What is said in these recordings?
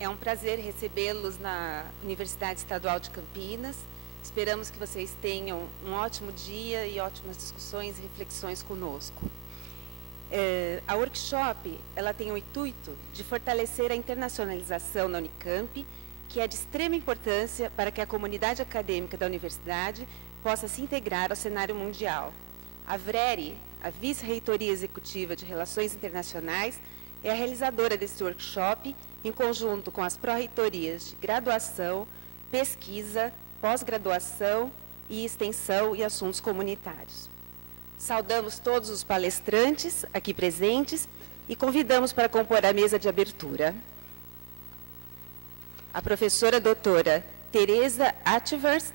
É um prazer recebê-los na Universidade Estadual de Campinas. Esperamos que vocês tenham um ótimo dia e ótimas discussões e reflexões conosco. A workshop ela tem o intuito de fortalecer a internacionalização na Unicamp, que é de extrema importância para que a comunidade acadêmica da universidade possa se integrar ao cenário mundial. A VRERI, a Vice-Reitoria Executiva de Relações Internacionais, é a realizadora desse workshop, em conjunto com as pró-reitorias de graduação, pesquisa, pós-graduação e extensão e assuntos comunitários. Saudamos todos os palestrantes aqui presentes e convidamos para compor a mesa de abertura a professora doutora Tereza Ativers,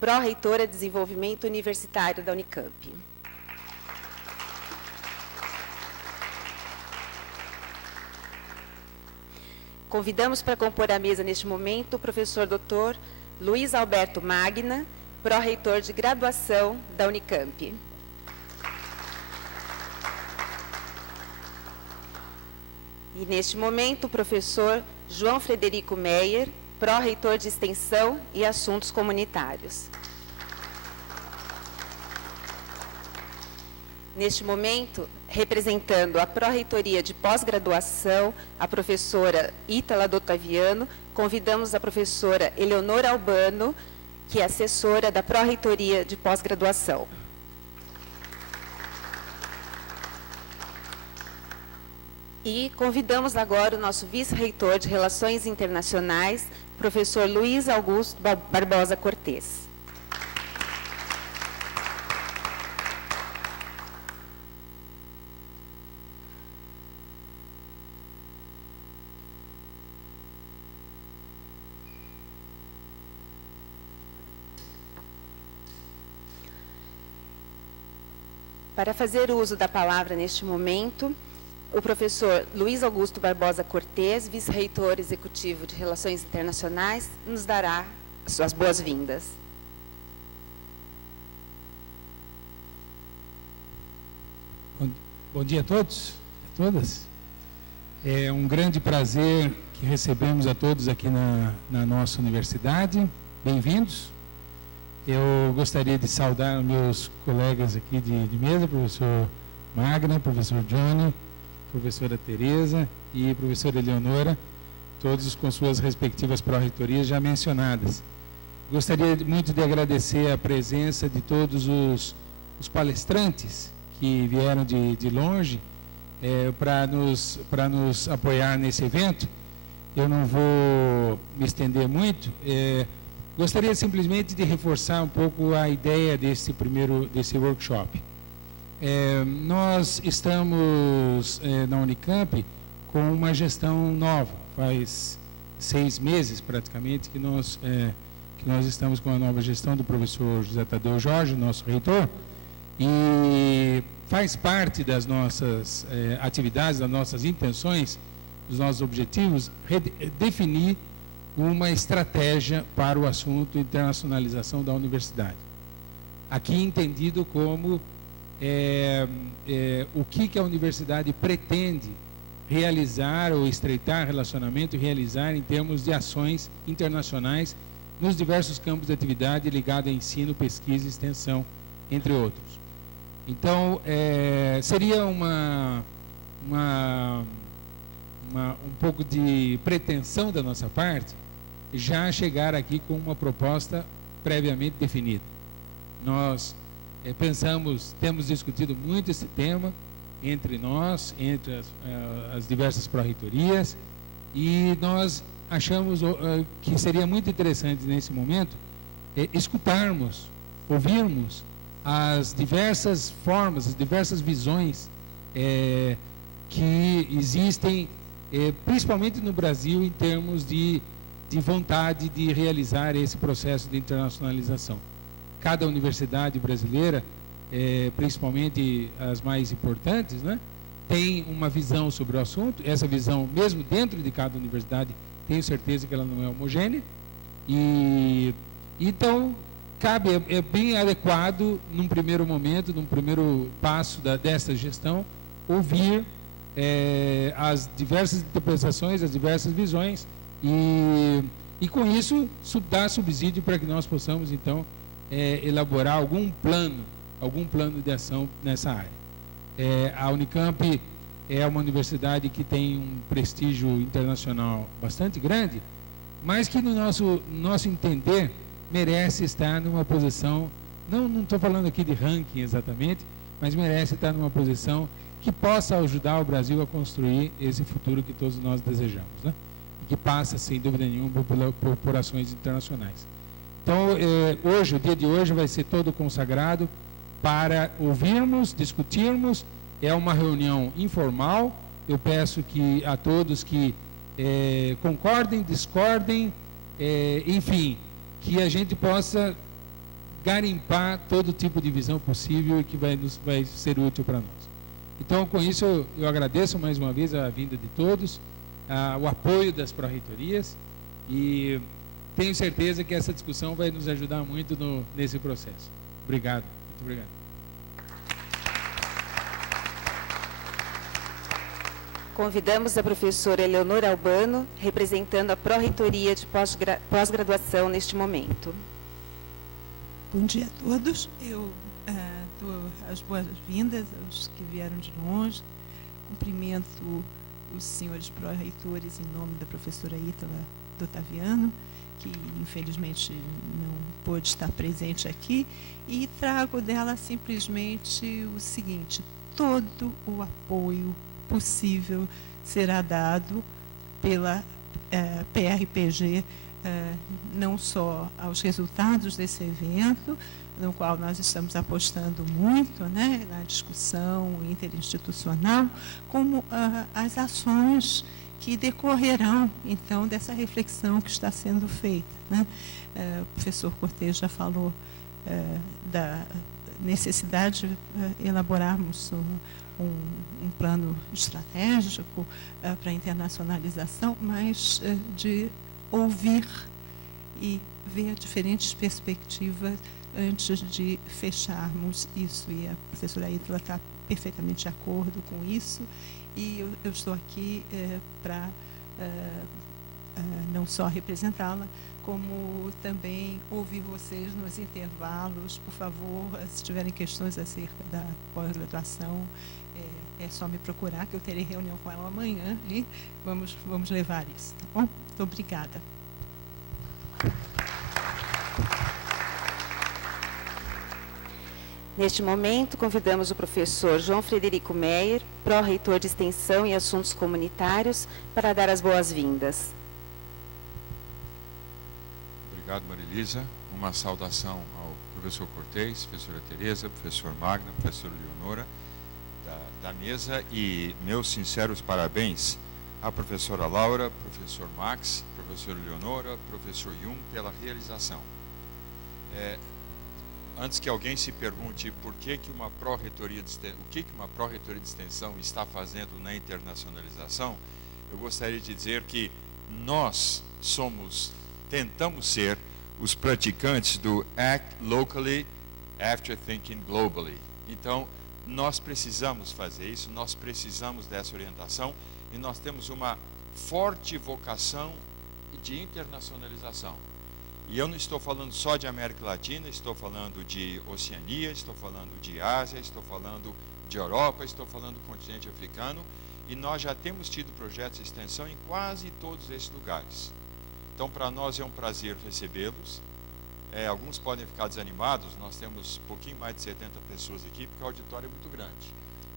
pró-reitora de Desenvolvimento Universitário da Unicamp. Convidamos para compor a mesa neste momento o professor doutor Luiz Alberto Magna, pró-reitor de graduação da Unicamp. E neste momento o professor João Frederico Meyer, pró-reitor de extensão e assuntos comunitários. Neste momento, representando a pró-reitoria de pós-graduação, a professora Ítala Dottaviano, convidamos a professora Eleonora Albano, que é assessora da pró-reitoria de pós-graduação. E convidamos agora o nosso vice-reitor de Relações Internacionais, professor Luiz Augusto Barbosa Cortes. Para fazer uso da palavra neste momento, o professor Luiz Augusto Barbosa Cortes, vice-reitor executivo de Relações Internacionais, nos dará as suas boas-vindas. Bom dia a todos, a todas. É um grande prazer que recebemos a todos aqui na nossa universidade. Bem-vindos. Eu gostaria de saudar meus colegas aqui de mesa, professor Magna, professor Johnny, professora Tereza e professora Eleonora, todos com suas respectivas pró-reitorias já mencionadas. Gostaria muito de agradecer a presença de todos os palestrantes que vieram de longe para nos apoiar nesse evento. Eu não vou me estender muito. Gostaria simplesmente de reforçar um pouco a ideia desse workshop. Nós estamos na Unicamp com uma gestão nova. Faz 6 meses praticamente que nós estamos com a nova gestão do professor José Tadeu Jorge, nosso reitor, e faz parte das nossas atividades, das nossas intenções, dos nossos objetivos, definir uma estratégia para o assunto internacionalização da universidade. Aqui entendido como o que a universidade pretende realizar ou estreitar relacionamento e realizar em termos de ações internacionais nos diversos campos de atividade ligados a ensino, pesquisa e extensão, entre outros. Então, seria um pouco de pretensão da nossa parte já chegar aqui com uma proposta previamente definida. Nós temos discutido muito esse tema entre nós, entre as diversas pró-reitorias, e nós achamos que seria muito interessante nesse momento escutarmos, ouvirmos as diversas formas, as diversas visões que existem, principalmente no Brasil, em termos de vontade de realizar esse processo de internacionalização. Cada universidade brasileira, principalmente as mais importantes, né, tem uma visão sobre o assunto. Essa visão, mesmo dentro de cada universidade, tenho certeza que ela não é homogênea. E então é bem adequado, num primeiro momento, num primeiro passo dessa gestão, ouvir as diversas interpretações, as diversas visões E com isso dar subsídio para que nós possamos então elaborar algum plano de ação nessa área. A Unicamp é uma universidade que tem um prestígio internacional bastante grande, mas que no nosso entender merece estar numa posição, não estou falando aqui de ranking exatamente, mas merece estar numa posição que possa ajudar o Brasil a construir esse futuro que todos nós desejamos, né? E que passa, sem dúvida nenhuma, por corporações internacionais. Então, hoje, o dia de hoje vai ser todo consagrado para ouvirmos, discutirmos. É uma reunião informal. Eu peço que a todos que concordem, discordem, enfim, que a gente possa garimpar todo tipo de visão possível e que vai ser útil para nós. Então, com isso, eu agradeço mais uma vez a vinda de todos, o apoio das pró-reitorias, e tenho certeza que essa discussão vai nos ajudar muito nesse processo. Obrigado, muito obrigado. Convidamos a professora Eleonora Albano, representando a pró-reitoria de pós-graduação neste momento. Bom dia a todos. Eu dou as boas-vindas aos que vieram de longe. Cumprimento os senhores pró-reitores em nome da professora Ítala Dotaviano, que infelizmente não pôde estar presente aqui, e trago dela simplesmente o seguinte: todo o apoio possível será dado pela PRPG, não só aos resultados desse evento, no qual nós estamos apostando muito, né, na discussão interinstitucional, como as ações que decorrerão, então, dessa reflexão que está sendo feita, né? O professor Cortez já falou da necessidade de elaborarmos um plano estratégico para a internacionalização, mas de ouvir e ver diferentes perspectivas antes de fecharmos isso. E a professora Ítala está perfeitamente de acordo com isso, e eu estou aqui para não só representá-la, como também ouvir vocês nos intervalos. Por favor, se tiverem questões acerca da pós-graduação, é só me procurar, que eu terei reunião com ela amanhã e vamos levar isso, tá bom? Muito obrigada. Neste momento, convidamos o professor João Frederico Meyer, pró-reitor de Extensão e Assuntos Comunitários, para dar as boas-vindas. Obrigado, Marilisa. Uma saudação ao professor Cortez, professora Tereza, professor Magno, professora Leonora, da mesa, e meus sinceros parabéns à professora Laura, professor Max, professora Leonora, professor Jung, pela realização. Antes que alguém se pergunte por que uma pró-reitoria de extensão está fazendo na internacionalização, eu gostaria de dizer que nós tentamos ser os praticantes do Act Locally After Thinking Globally. Então, nós precisamos fazer isso, nós precisamos dessa orientação, e nós temos uma forte vocação de internacionalização. E eu não estou falando só de América Latina, estou falando de Oceania, estou falando de Ásia, estou falando de Europa, estou falando do continente africano, e nós já temos tido projetos de extensão em quase todos esses lugares. Então, para nós é um prazer recebê-los. Alguns podem ficar desanimados, nós temos um pouquinho mais de 70 pessoas aqui, porque o auditório é muito grande.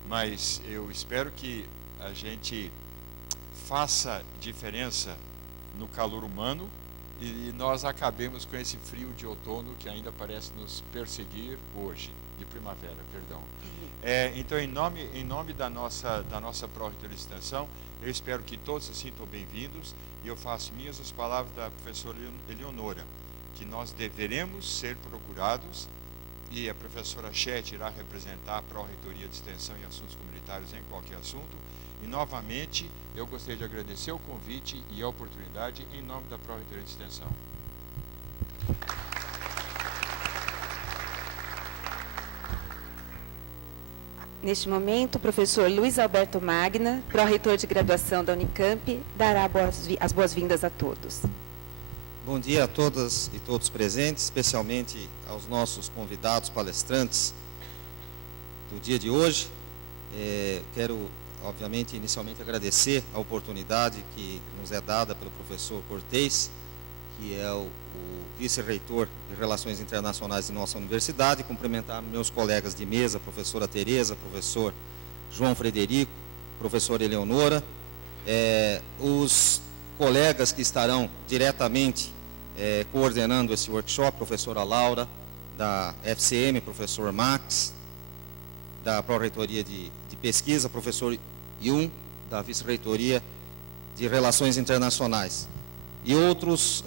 Mas eu espero que a gente faça diferença no calor humano e nós acabemos com esse frio de outono que ainda parece nos perseguir hoje, de primavera, perdão. Então, em nome da nossa pró-reitoria de extensão, eu espero que todos se sintam bem-vindos, e eu faço minhas as palavras da professora Eleonora, que nós deveremos ser procurados, e a professora Chet irá representar a pró-reitoria de extensão e assuntos comunitários em qualquer assunto. E, novamente, eu gostaria de agradecer o convite e a oportunidade em nome da pró-reitoria de extensão. Neste momento, o professor Luiz Alberto Magna, pró-reitor de graduação da Unicamp, dará as boas-vindas a todos. Bom dia a todas e todos presentes, especialmente aos nossos convidados palestrantes do dia de hoje. Quero, obviamente, inicialmente agradecer a oportunidade que nos é dada pelo professor Cortez, que é o vice-reitor de Relações Internacionais de nossa universidade, cumprimentar meus colegas de mesa, professora Tereza, professor João Frederico, professora Eleonora, os colegas que estarão diretamente coordenando esse workshop, professora Laura, da FCM, professor Max, da Pró-Reitoria de Pesquisa, professor Yun, da Vice-Reitoria de Relações Internacionais, e outros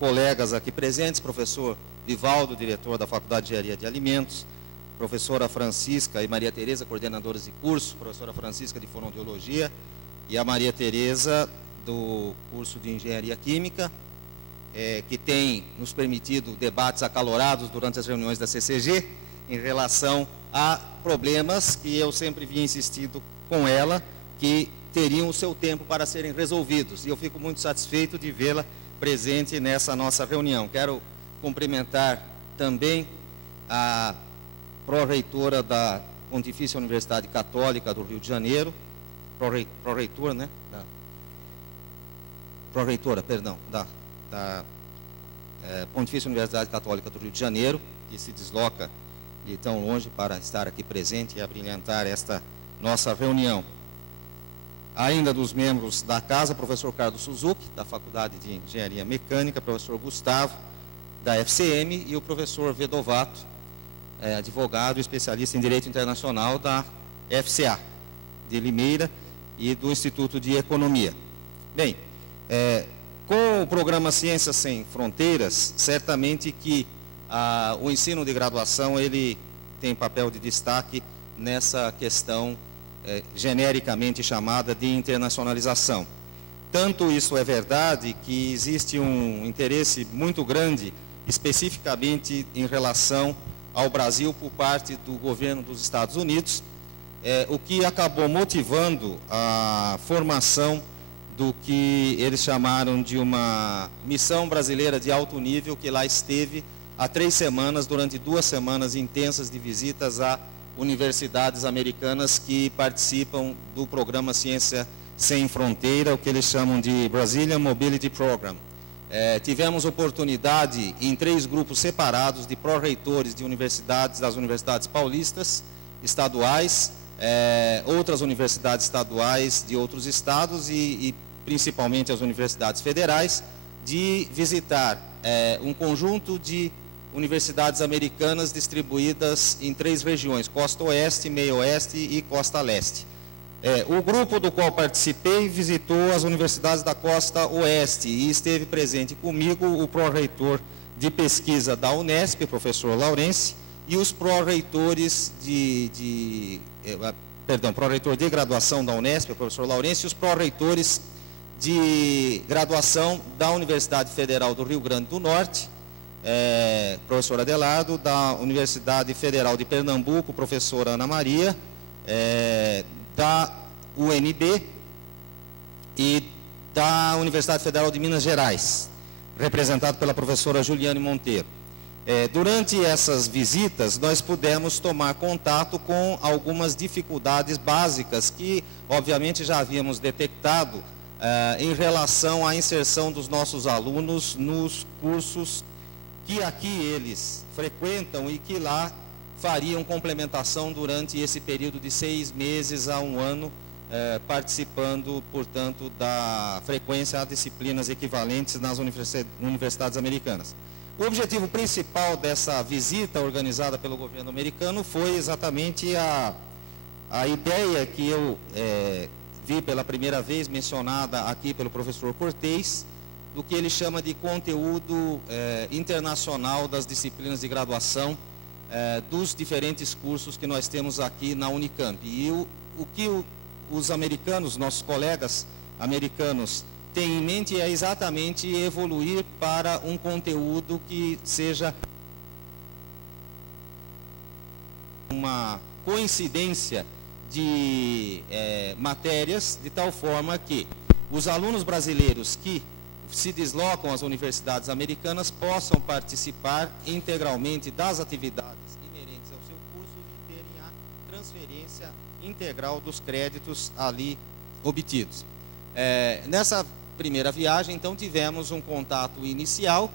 colegas aqui presentes, professor Vivaldo, diretor da Faculdade de Engenharia de Alimentos, professora Francisca e Maria Tereza, coordenadoras de curso, professora Francisca de Fonoaudiologia e a Maria Tereza do curso de Engenharia Química, que tem nos permitido debates acalorados durante as reuniões da CCG em relação a problemas que eu sempre vinha insistindo com ela, que teriam o seu tempo para serem resolvidos. E eu fico muito satisfeito de vê-la presente nessa nossa reunião. Quero cumprimentar também a pró-reitora da Pontifícia Universidade Católica do Rio de Janeiro, pró-reitora, né? Pró-reitora, perdão, da Pontifícia Universidade Católica do Rio de Janeiro, que se desloca de tão longe para estar aqui presente e abrilhantar esta nossa reunião. Ainda dos membros da casa, professor Carlos Suzuki, da Faculdade de Engenharia Mecânica, professor Gustavo, da FCM, e o professor Vedovato, advogado e especialista em Direito Internacional da FCA, de Limeira, e do Instituto de Economia. Bem, com o programa Ciências Sem Fronteiras, certamente que o ensino de graduação ele tem papel de destaque nessa questão genericamente chamada de internacionalização. Tanto isso é verdade que existe um interesse muito grande, especificamente em relação ao Brasil por parte do governo dos Estados Unidos, o que acabou motivando a formação do que eles chamaram de uma missão brasileira de alto nível, que lá esteve há 3 semanas, durante 2 semanas intensas de visitas a universidades americanas que participam do programa Ciência Sem Fronteira, o que eles chamam de Brazilian Mobility Program. Tivemos oportunidade em 3 grupos separados de pró-reitores de universidades, das universidades paulistas, estaduais, outras universidades estaduais de outros estados e principalmente as universidades federais, de visitar um conjunto de universidades americanas distribuídas em 3 regiões, Costa Oeste, Meio Oeste e Costa Leste. O grupo do qual participei visitou as universidades da Costa Oeste e esteve presente comigo o pró-reitor de pesquisa da Unesp, professor Laurence, e os pró-reitores pró-reitor de graduação da Unesp, professor Laurence, e os pró-reitores de graduação da Universidade Federal do Rio Grande do Norte, professor Adelardo, da Universidade Federal de Pernambuco, professora Ana Maria, da UNB e da Universidade Federal de Minas Gerais, representado pela professora Juliane Monteiro. Durante essas visitas, nós pudemos tomar contato com algumas dificuldades básicas que, obviamente, já havíamos detectado em relação à inserção dos nossos alunos nos cursos que aqui eles frequentam e que lá fariam complementação durante esse período de 6 meses a 1 ano, participando, portanto, da frequência a disciplinas equivalentes nas universidades americanas. O objetivo principal dessa visita organizada pelo governo americano foi exatamente a ideia que eu vi pela primeira vez mencionada aqui pelo professor Cortez, do que ele chama de conteúdo internacional das disciplinas de graduação dos diferentes cursos que nós temos aqui na Unicamp. E o que os americanos, nossos colegas americanos, têm em mente é exatamente evoluir para um conteúdo que seja uma coincidência de matérias, de tal forma que os alunos brasileiros que se deslocam às universidades americanas possam participar integralmente das atividades inerentes ao seu curso e terem a transferência integral dos créditos ali obtidos. Nessa primeira viagem, então, tivemos um contato inicial.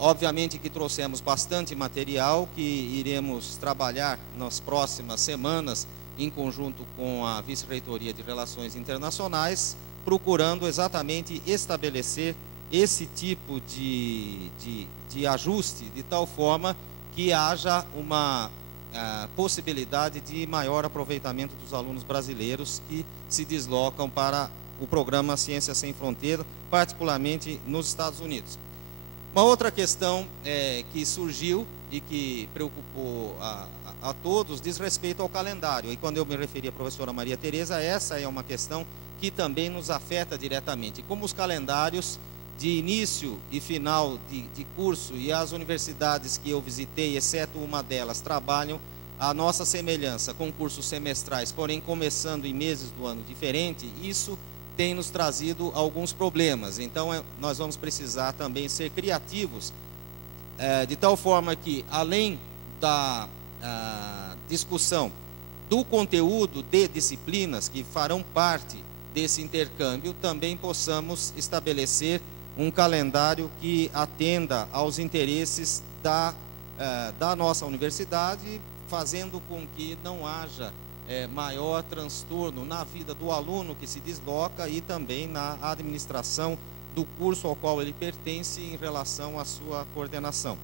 Obviamente que trouxemos bastante material que iremos trabalhar nas próximas semanas em conjunto com a Vice-Reitoria de Relações Internacionais, procurando exatamente estabelecer esse tipo de ajuste, de tal forma que haja uma possibilidade de maior aproveitamento dos alunos brasileiros que se deslocam para o programa Ciências Sem Fronteira, particularmente nos Estados Unidos. Uma outra questão que surgiu e que preocupou a todos diz respeito ao calendário. E quando eu me referi à professora Maria Tereza, essa é uma questão que também nos afeta diretamente. Como os calendários de início e final de curso e as universidades que eu visitei, exceto uma delas, trabalham a nossa semelhança com cursos semestrais, porém começando em meses do ano diferente, isso tem nos trazido alguns problemas. Então, nós vamos precisar também ser criativos, de tal forma que, além da discussão do conteúdo de disciplinas que farão parte desse intercâmbio, também possamos estabelecer um calendário que atenda aos interesses da nossa universidade, fazendo com que não haja maior transtorno na vida do aluno que se desloca e também na administração do curso ao qual ele pertence em relação à sua coordenação.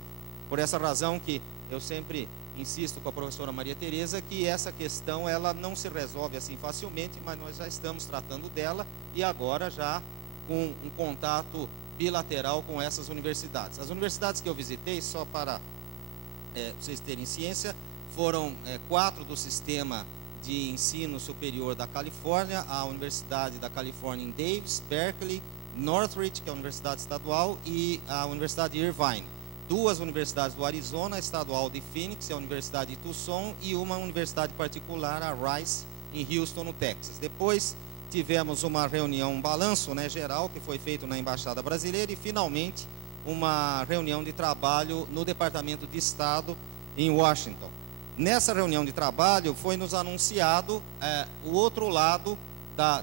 Por essa razão que eu sempre insisto com a professora Maria Tereza que essa questão ela não se resolve assim facilmente, mas nós já estamos tratando dela e agora já com um contato bilateral com essas universidades. As universidades que eu visitei, só para vocês terem ciência, foram 4 do sistema de ensino superior da Califórnia, a Universidade da Califórnia em Davis, Berkeley, Northridge, que é a Universidade Estadual, e a Universidade de Irvine. 2 universidades do Arizona, a Estadual de Phoenix, a Universidade de Tucson, e uma universidade particular, a Rice, em Houston, no Texas. Depois tivemos uma reunião, um balanço geral, que foi feito na Embaixada Brasileira, e finalmente uma reunião de trabalho no Departamento de Estado, em Washington. Nessa reunião de trabalho foi nos anunciado o outro lado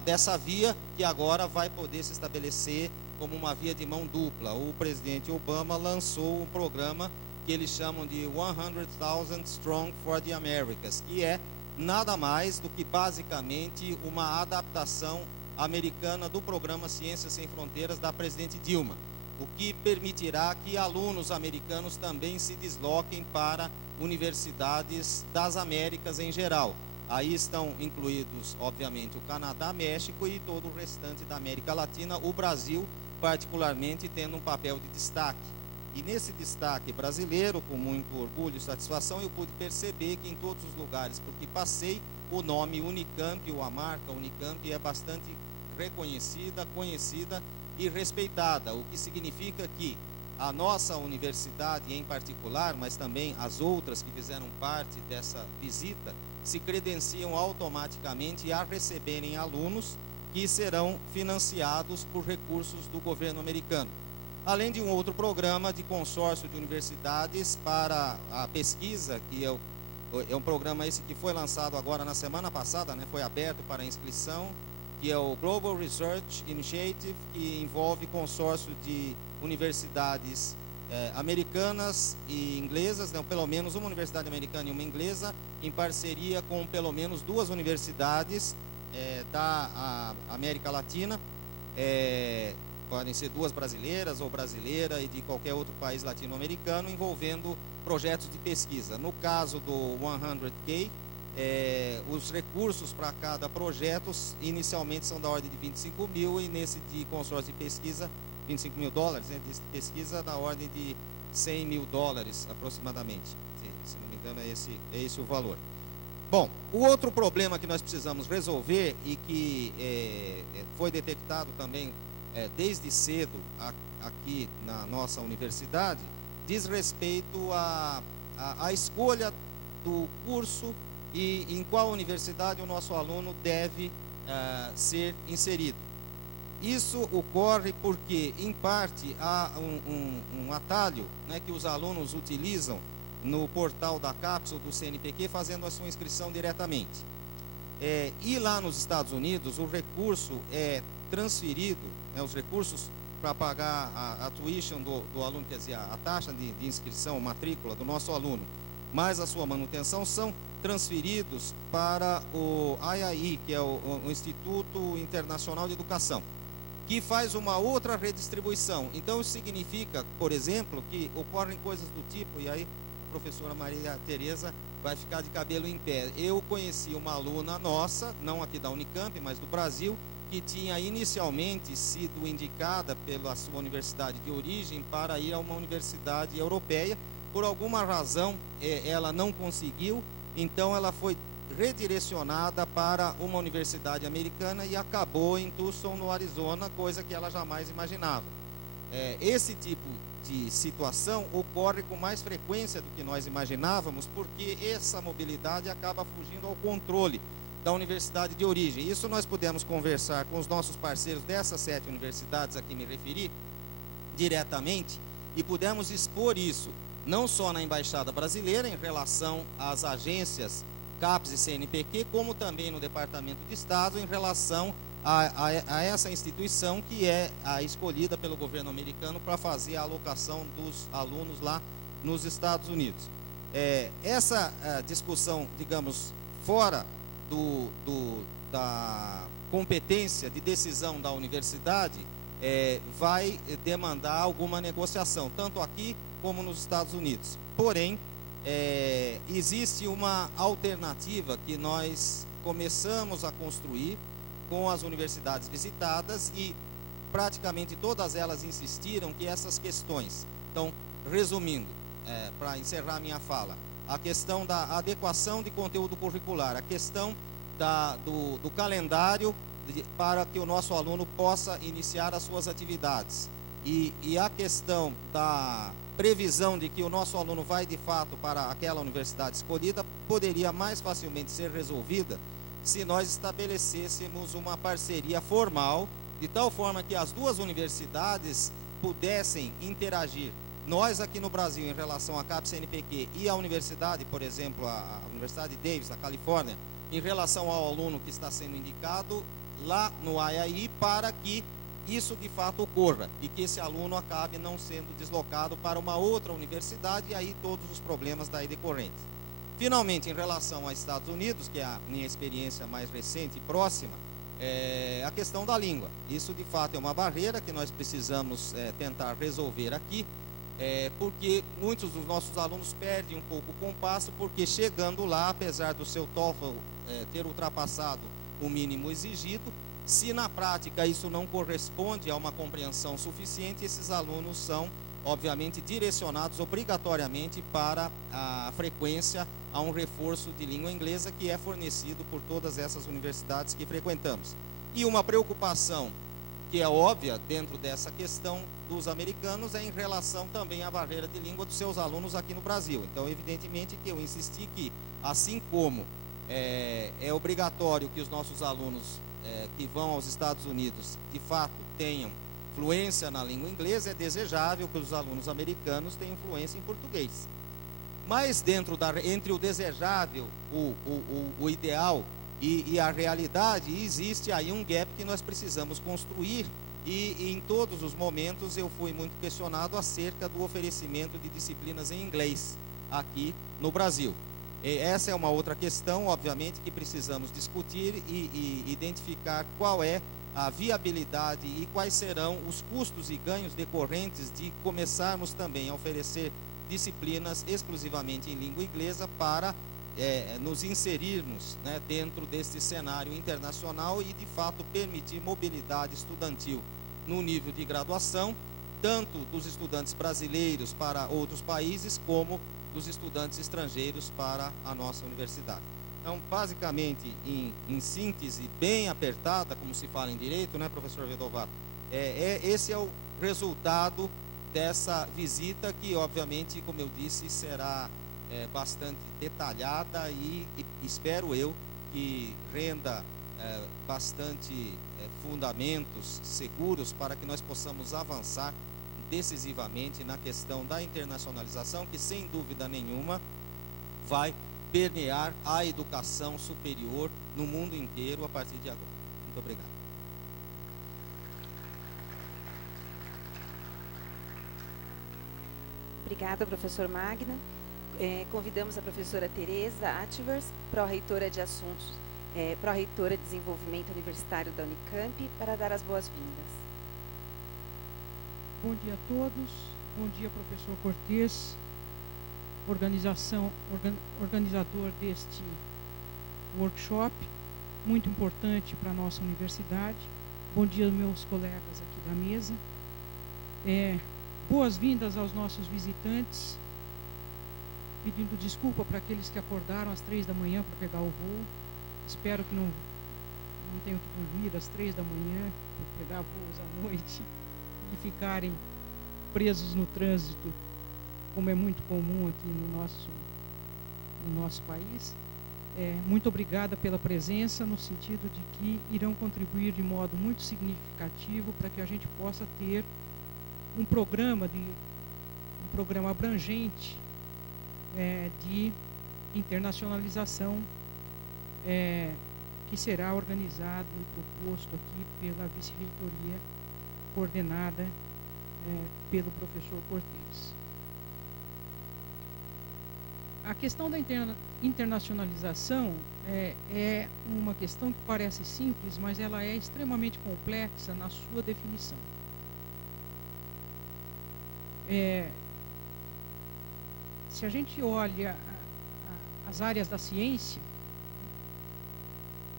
dessa via, que agora vai poder se estabelecer como uma via de mão dupla. O presidente Obama lançou um programa que eles chamam de 100,000 Strong for the Americas, que é nada mais do que basicamente uma adaptação americana do programa Ciências Sem Fronteiras da presidente Dilma, o que permitirá que alunos americanos também se desloquem para universidades das Américas em geral. Aí estão incluídos, obviamente, o Canadá, México e todo o restante da América Latina, o Brasil particularmente tendo um papel de destaque. E nesse destaque brasileiro, com muito orgulho e satisfação, eu pude perceber que em todos os lugares por que passei, o nome Unicamp, ou a marca Unicamp, é bastante reconhecida, conhecida e respeitada, o que significa que a nossa universidade em particular, mas também as outras que fizeram parte dessa visita, se credenciam automaticamente a receberem alunos que serão financiados por recursos do governo americano. Além de um outro programa de consórcio de universidades para a pesquisa, que é um programa esse que foi lançado agora na semana passada, foi aberto para inscrição, que é o Global Research Initiative, que envolve consórcio de universidades americanas e inglesas, pelo menos uma universidade americana e uma inglesa, em parceria com pelo menos 2 universidades da América Latina, podem ser 2 brasileiras ou brasileira e de qualquer outro país latino-americano, envolvendo projetos de pesquisa. No caso do 100K, os recursos para cada projeto inicialmente são da ordem de 25 mil e nesse de consórcio de pesquisa, 25 mil dólares, de pesquisa da ordem de 100 mil dólares aproximadamente. Se não me engano é esse o valor. Bom, o outro problema que nós precisamos resolver e que foi detectado também desde cedo aqui na nossa universidade, diz respeito à escolha do curso e em qual universidade o nosso aluno deve ser inserido. Isso ocorre porque, em parte, há um atalho, né, que os alunos utilizam no portal da CAPES ou do CNPq, fazendo a sua inscrição diretamente. E lá nos Estados Unidos, o recurso é transferido, né, os recursos para pagar a tuition do aluno, quer dizer, a taxa de inscrição, matrícula do nosso aluno, mais a sua manutenção, são transferidos para o IIE, que é o Instituto Internacional de Educação, que faz uma outra redistribuição. Então, isso significa, por exemplo, que ocorrem coisas do tipo, e aí a professora Maria Tereza vai ficar de cabelo em pé. Eu conheci uma aluna nossa, não aqui da Unicamp, mas do Brasil, que tinha inicialmente sido indicada pela sua universidade de origem para ir a uma universidade europeia. Por alguma razão, ela não conseguiu, então ela foi redirecionada para uma universidade americana e acabou em Tucson, no Arizona, coisa que ela jamais imaginava. Esse tipo de situação ocorre com mais frequência do que nós imaginávamos, porque essa mobilidade acaba fugindo ao controle da universidade de origem. Isso nós pudemos conversar com os nossos parceiros dessas 7 universidades a que me referi diretamente, e pudemos expor isso não só na Embaixada Brasileira, em relação às agências CAPES e CNPq, como também no Departamento de Estado, em relação a essa instituição que é a escolhida pelo governo americano para fazer a alocação dos alunos lá nos Estados Unidos. Essa discussão, digamos, fora da competência de decisão da universidade, vai demandar alguma negociação, tanto aqui como nos Estados Unidos. Porém, existe uma alternativa que nós começamos a construir com as universidades visitadas, e praticamente todas elas insistiram que essas questões, então, resumindo, para encerrar minha fala, a questão da adequação de conteúdo curricular, a questão do calendário para que o nosso aluno possa iniciar as suas atividades, e a questão da previsão de que o nosso aluno vai de fato para aquela universidade escolhida poderia mais facilmente ser resolvida se nós estabelecêssemos uma parceria formal, de tal forma que as duas universidades pudessem interagir. Nós aqui no Brasil, em relação à CAPES CNPq, e a universidade, por exemplo, a Universidade Davis, da Califórnia, em relação ao aluno que está sendo indicado lá no IIE, para que isso de fato ocorra e que esse aluno acabe não sendo deslocado para uma outra universidade, e aí todos os problemas daí decorrentes. Finalmente, em relação aos Estados Unidos, que é a minha experiência mais recente e próxima, a questão da língua. Isso de fato é uma barreira que nós precisamos tentar resolver aqui, porque muitos dos nossos alunos perdem um pouco o compasso, porque chegando lá, apesar do seu TOEFL ter ultrapassado o mínimo exigido, se na prática isso não corresponde a uma compreensão suficiente, esses alunos são, obviamente, direcionados obrigatoriamente para a frequência a um reforço de língua inglesa que é fornecido por todas essas universidades que frequentamos. E uma preocupação que é óbvia dentro dessa questão dos americanos é em relação também à barreira de língua dos seus alunos aqui no Brasil. Então, evidentemente que eu insisti que, assim como é obrigatório que os nossos alunos que vão aos Estados Unidos, de fato, tenham fluência na língua inglesa, é desejável que os alunos americanos tenham fluência em português. Mas entre o desejável, o ideal e a realidade, existe aí um gap que nós precisamos construir, e em todos os momentos eu fui muito questionado acerca do oferecimento de disciplinas em inglês aqui no Brasil. Essa é uma outra questão, obviamente, que precisamos discutir e identificar qual é a viabilidade e quais serão os custos e ganhos decorrentes de começarmos também a oferecer disciplinas exclusivamente em língua inglesa para nos inserirmos, né, dentro deste cenário internacional e, de fato, permitir mobilidade estudantil no nível de graduação, tanto dos estudantes brasileiros para outros países, como dos estudantes estrangeiros para a nossa universidade. Então, basicamente, em síntese bem apertada, como se fala em direito, né, professor Vedovato, esse é o resultado dessa visita que, obviamente, como eu disse, será bastante detalhada e espero eu que renda bastante fundamentos seguros para que nós possamos avançar decisivamente na questão da internacionalização, que sem dúvida nenhuma vai permear a educação superior no mundo inteiro a partir de agora. Muito obrigado. Obrigada, professor Magna. Convidamos a professora Tereza Ativers, pró-reitora de Assuntos, pró-reitora de Desenvolvimento Universitário da Unicamp, para dar as boas-vindas. Bom dia a todos. Bom dia, professor Cortez, organizador deste workshop, muito importante para a nossa universidade. Bom dia, meus colegas aqui da mesa. Boas-vindas aos nossos visitantes, pedindo desculpa para aqueles que acordaram às 3 da manhã para pegar o voo. Espero que não tenham que dormir às 3 da manhã para pegar voos à noite e ficarem presos no trânsito, como é muito comum aqui no nosso país. Muito obrigada pela presença, no sentido de que irão contribuir de modo muito significativo para que a gente possa ter um programa abrangente de internacionalização que será organizado e proposto aqui pela vice-reitoria, coordenada pelo professor Cortez. A questão da internacionalização é uma questão que parece simples, mas ela é extremamente complexa na sua definição. Se a gente olha as áreas da ciência,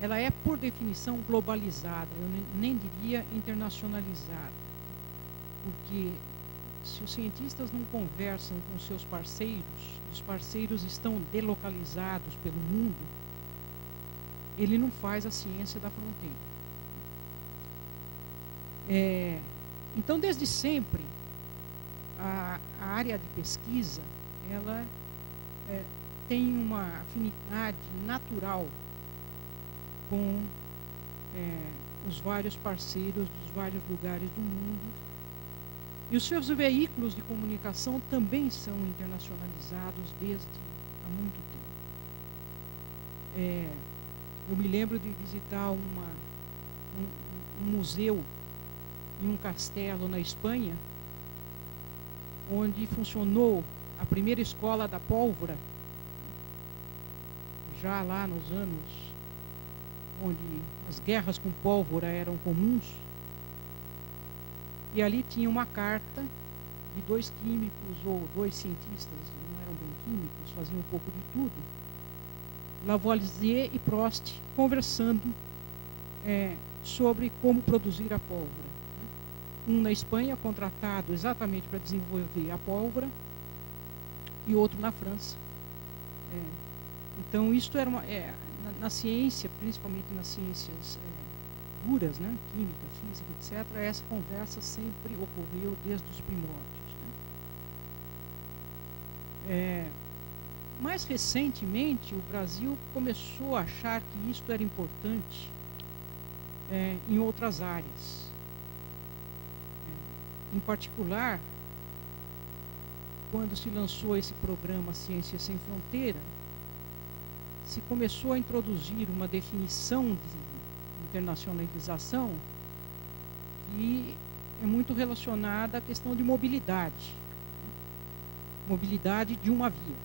ela é, por definição, globalizada, eu nem diria internacionalizada, porque se os cientistas não conversam com seus parceiros, os parceiros estão delocalizados pelo mundo, ele não faz a ciência da fronteira. Então, desde sempre, a área de pesquisa, ela tem uma afinidade natural com os vários parceiros dos vários lugares do mundo. E os seus veículos de comunicação também são internacionalizados desde há muito tempo. Eu me lembro de visitar um museu em um castelo na Espanha, onde funcionou a primeira escola da pólvora, já lá nos anos onde as guerras com pólvora eram comuns. E ali tinha uma carta de 2 químicos ou 2 cientistas, não eram bem químicos, faziam um pouco de tudo, Lavoisier e Prost, conversando sobre como produzir a pólvora. Um na Espanha, contratado exatamente para desenvolver a pólvora, e outro na França. Então, isto era na ciência, principalmente nas ciências duras, né, química, física, etc., essa conversa sempre ocorreu desde os primórdios. Mais recentemente, o Brasil começou a achar que isto era importante em outras áreas. Em particular, quando se lançou esse programa Ciência Sem Fronteira, se começou a introduzir uma definição de internacionalização que é muito relacionada à questão de mobilidade. Mobilidade de uma via.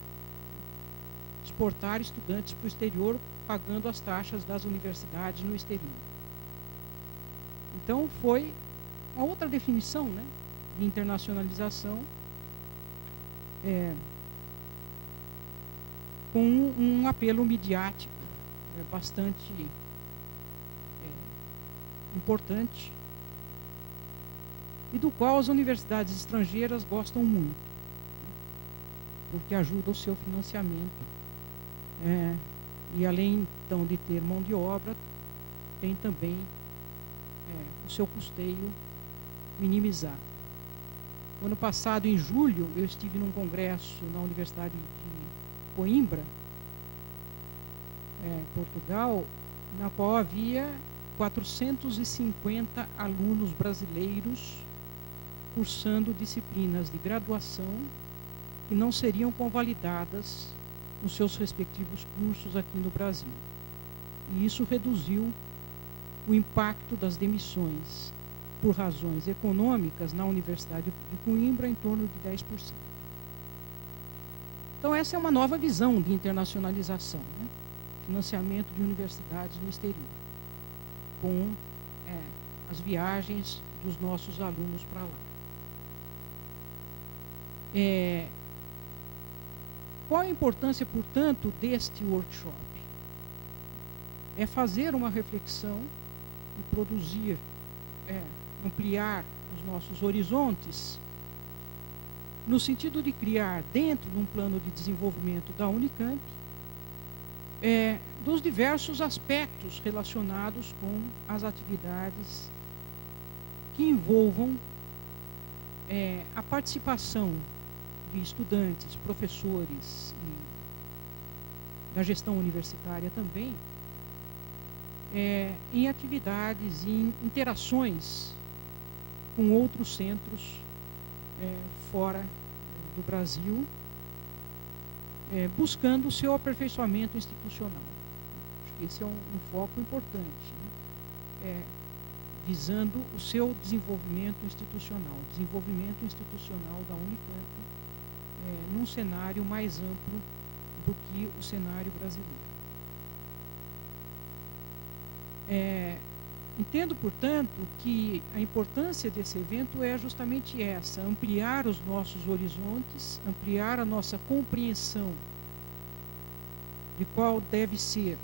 Exportar estudantes para o exterior pagando as taxas das universidades no exterior. Então, foi uma outra definição, né, de internacionalização, com um apelo midiático bastante importante, e do qual as universidades estrangeiras gostam muito, porque ajuda o seu financiamento. E além, então, de ter mão de obra, tem também o seu custeio minimizado. No ano passado, em julho, eu estive num congresso na Universidade Coimbra, Portugal, na qual havia 450 alunos brasileiros cursando disciplinas de graduação que não seriam convalidadas nos seus respectivos cursos aqui no Brasil. E isso reduziu o impacto das demissões por razões econômicas na Universidade de Coimbra em torno de 10%. Então, essa é uma nova visão de internacionalização, né? Financiamento de universidades no exterior, com as viagens dos nossos alunos para lá. Qual a importância, portanto, deste workshop? É fazer uma reflexão e produzir, ampliar os nossos horizontes, no sentido de criar, dentro de um plano de desenvolvimento da Unicamp, dos diversos aspectos relacionados com as atividades que envolvam a participação de estudantes, professores e da gestão universitária também, em atividades, em interações com outros centros fora do Brasil, buscando o seu aperfeiçoamento institucional. Acho que esse é um foco importante, né? Visando o seu desenvolvimento institucional da Unicamp, num cenário mais amplo do que o cenário brasileiro. Entendo, portanto, que a importância desse evento é justamente essa: ampliar os nossos horizontes, ampliar a nossa compreensão de qual deve ser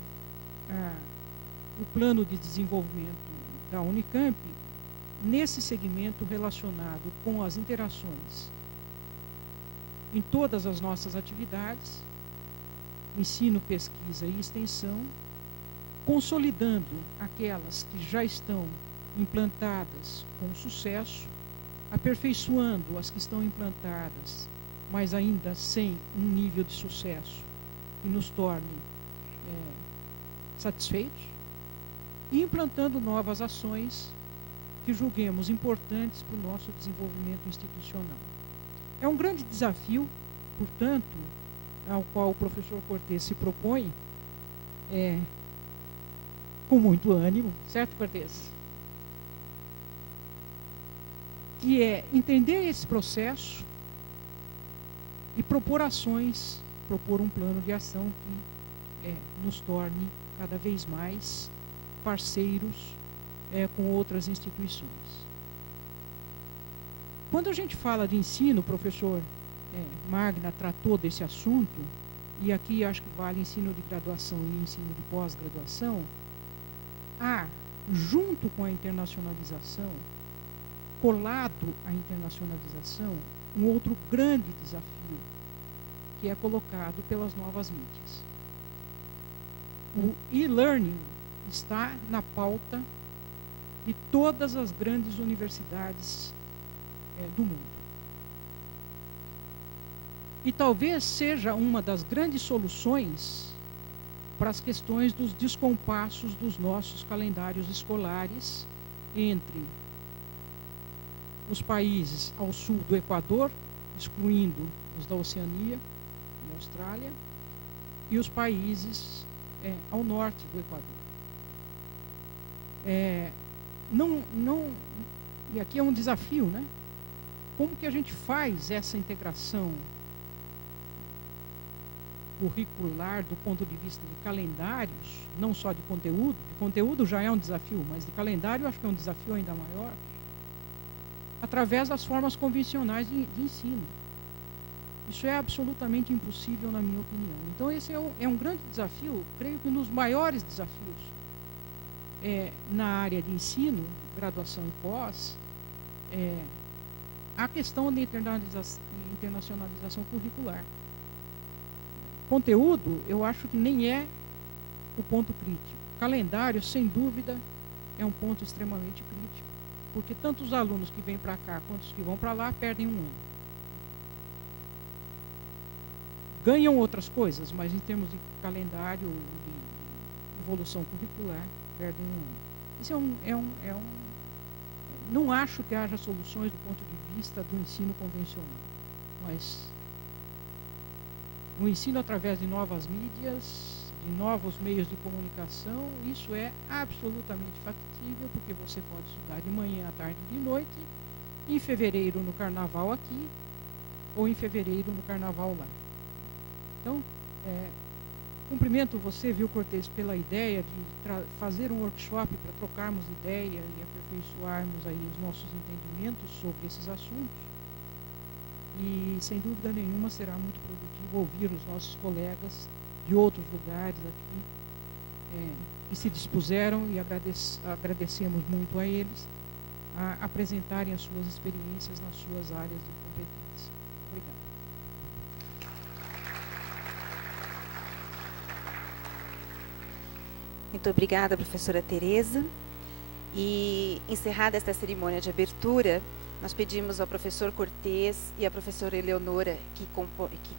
o plano de desenvolvimento da Unicamp nesse segmento relacionado com as interações em todas as nossas atividades, ensino, pesquisa e extensão, consolidando aquelas que já estão implantadas com sucesso, aperfeiçoando as que estão implantadas, mas ainda sem um nível de sucesso que nos torne satisfeitos, e implantando novas ações que julguemos importantes para o nosso desenvolvimento institucional. É um grande desafio, portanto, ao qual o professor Cortez se propõe, com muito ânimo, certo, Cortez? Que é entender esse processo e propor ações, propor um plano de ação que nos torne cada vez mais parceiros com outras instituições. Quando a gente fala de ensino, o professor Magna tratou desse assunto, e aqui acho que vale ensino de graduação e ensino de pós-graduação, há, junto com a internacionalização, colado à internacionalização, um outro grande desafio, que é colocado pelas novas mídias. O e-learning está na pauta de todas as grandes universidades do mundo. E talvez seja uma das grandes soluções para as questões dos descompassos dos nossos calendários escolares entre os países ao sul do Equador, excluindo os da Oceania e Austrália, e os países ao norte do Equador. E aqui é um desafio, né? Como que a gente faz essa integração curricular do ponto de vista de calendários, não só de conteúdo? De conteúdo já é um desafio, mas de calendário eu acho que é um desafio ainda maior, através das formas convencionais de ensino. Isso é absolutamente impossível, na minha opinião. Então, esse é um grande desafio, creio que um dos maiores desafios na área de ensino, graduação e pós, a questão da internacionalização curricular. Conteúdo, eu acho que nem é o ponto crítico. Calendário, sem dúvida, é um ponto extremamente crítico, porque tanto os alunos que vêm para cá quanto os que vão para lá perdem um ano. ganham outras coisas, mas em termos de calendário, de evolução curricular, perdem um ano. Isso não acho que haja soluções do ponto de vista do ensino convencional, mas o ensino através de novas mídias, de novos meios de comunicação, isso é absolutamente factível, porque você pode estudar de manhã, à tarde e de noite, em fevereiro no carnaval aqui, ou em fevereiro no carnaval lá. Então, cumprimento você, viu, Cortez, pela ideia de fazer um workshop para trocarmos ideia e aperfeiçoarmos aí os nossos entendimentos sobre esses assuntos. E, sem dúvida nenhuma, será muito produtivo ouvir os nossos colegas de outros lugares aqui que se dispuseram, e agradecemos muito a eles, a apresentarem as suas experiências nas suas áreas de competência. Obrigada. Muito obrigada, professora Tereza. E, encerrada esta cerimônia de abertura, nós pedimos ao professor Cortez e à professora Eleonora, que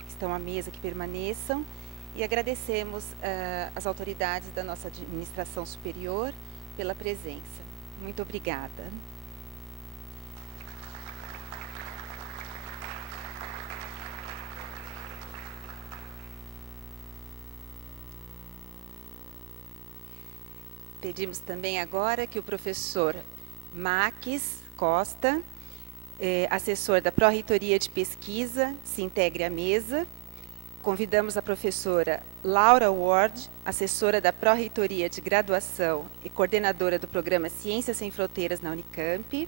estão à mesa, que permaneçam, e agradecemos às autoridades da nossa administração superior pela presença. Muito obrigada. Pedimos também agora que o professor Max Costa, assessor da Pró-Reitoria de Pesquisa, se integre à mesa. Convidamos a professora Laura Ward, assessora da Pró-Reitoria de Graduação e coordenadora do programa Ciências Sem Fronteiras na Unicamp.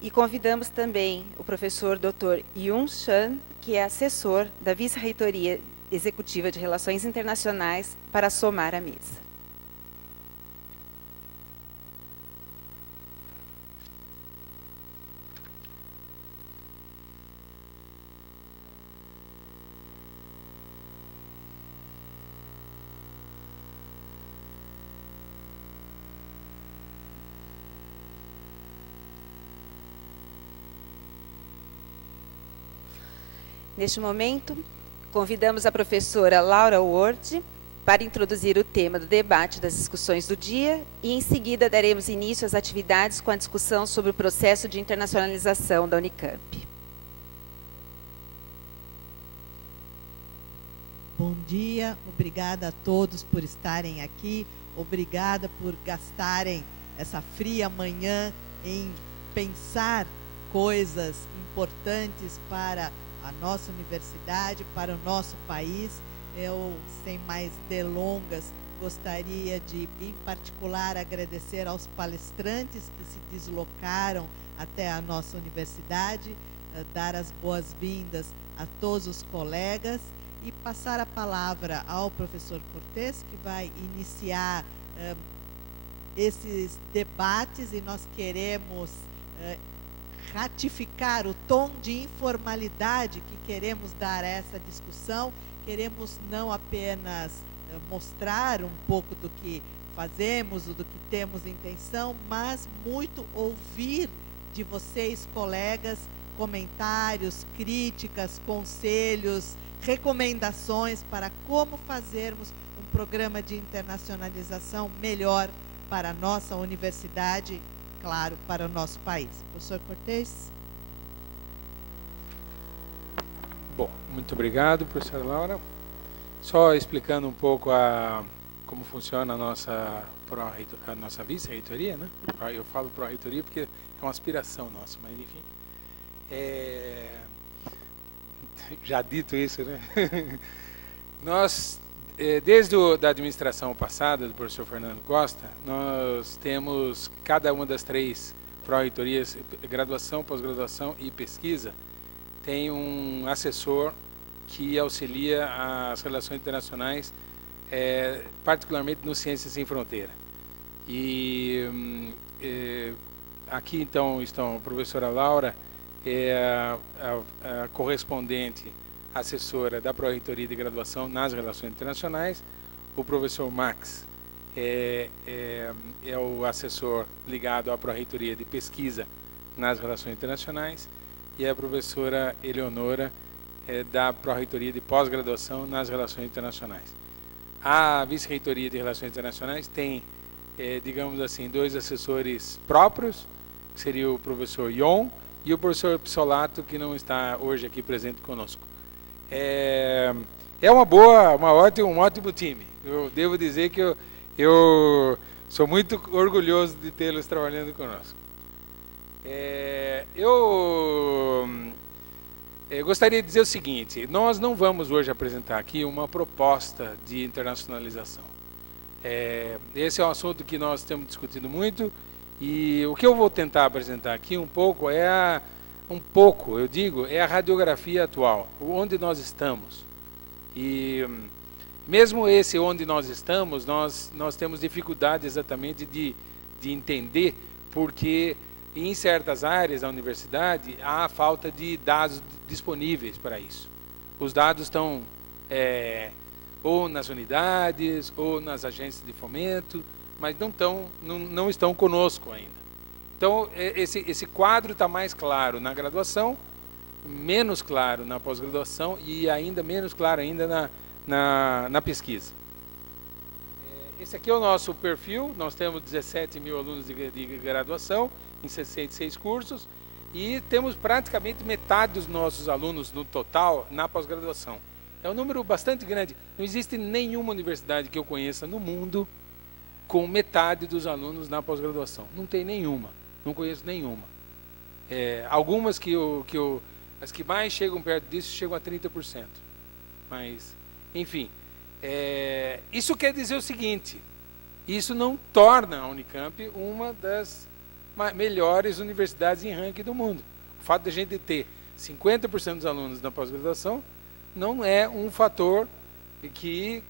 E convidamos também o professor Dr. Yun Chan, que é assessor da Vice-Reitoria Executiva de Relações Internacionais, para somar à mesa. Neste momento, convidamos a professora Laura Ward para introduzir o tema do debate das discussões do dia e, em seguida, daremos início às atividades com a discussão sobre o processo de internacionalização da Unicamp. Bom dia, obrigada a todos por estarem aqui, obrigada por gastarem essa fria manhã em pensar coisas importantes para a nossa universidade, para o nosso país. Eu, sem mais delongas, gostaria de, em particular, agradecer aos palestrantes que se deslocaram até a nossa universidade, dar as boas-vindas a todos os colegas e passar a palavra ao professor Cortez, que vai iniciar esses debates, e nós queremos ratificar o tom de informalidade que queremos dar a essa discussão. Queremos não apenas mostrar um pouco do que fazemos, do que temos intenção, mas muito ouvir de vocês, colegas, comentários, críticas, conselhos, recomendações para como fazermos um programa de internacionalização melhor para a nossa universidade, claro, para o nosso país. Professor Cortez. Bom, muito obrigado, professora Laura. Só explicando um pouco como funciona a nossa vice-reitoria, né? Eu falo pró-reitoria porque é uma aspiração nossa, mas enfim. Já dito isso, né? Nós, desde a administração passada do professor Fernando Costa, nós temos cada uma das 3 pró-reitorias, graduação, pós-graduação e pesquisa, tem um assessor que auxilia as relações internacionais, particularmente no Ciências Sem Fronteira. E aqui então estão a professora Laura, a correspondente assessora da Pró-Reitoria de Graduação nas Relações Internacionais, o professor Max é o assessor ligado à Pró-Reitoria de Pesquisa nas Relações Internacionais, e a professora Eleonora da Pró-Reitoria de Pós-Graduação nas Relações Internacionais. A Vice-Reitoria de Relações Internacionais tem, digamos assim, 2 assessores próprios, que seria o professor Ion e o professor Pissolato, que não está hoje aqui presente conosco. É um ótimo time. Eu devo dizer que eu sou muito orgulhoso de tê-los trabalhando conosco. Eu gostaria de dizer o seguinte: nós não vamos hoje apresentar aqui uma proposta de internacionalização. Esse é um assunto que nós temos discutido muito, e o que eu vou tentar apresentar aqui um pouco é a radiografia atual, onde nós estamos. E mesmo onde nós estamos, nós temos dificuldade exatamente de entender, porque em certas áreas da universidade há falta de dados disponíveis para isso. Os dados estão ou nas unidades ou nas agências de fomento, mas não estão conosco ainda. Então, esse quadro está mais claro na graduação, menos claro na pós-graduação e ainda menos claro ainda na pesquisa. Esse aqui é o nosso perfil. Nós temos 17 mil alunos de graduação em 66 cursos e temos praticamente metade dos nossos alunos no total na pós-graduação. É um número bastante grande. Não existe nenhuma universidade que eu conheça no mundo com metade dos alunos na pós-graduação. Não tem nenhuma. Não conheço nenhuma. Algumas as que mais chegam perto disso chegam a 30%. Mas, enfim, isso quer dizer o seguinte: isso não torna a Unicamp uma das melhores universidades em ranking do mundo. O fato de a gente ter 50% dos alunos na pós-graduação não é um fator que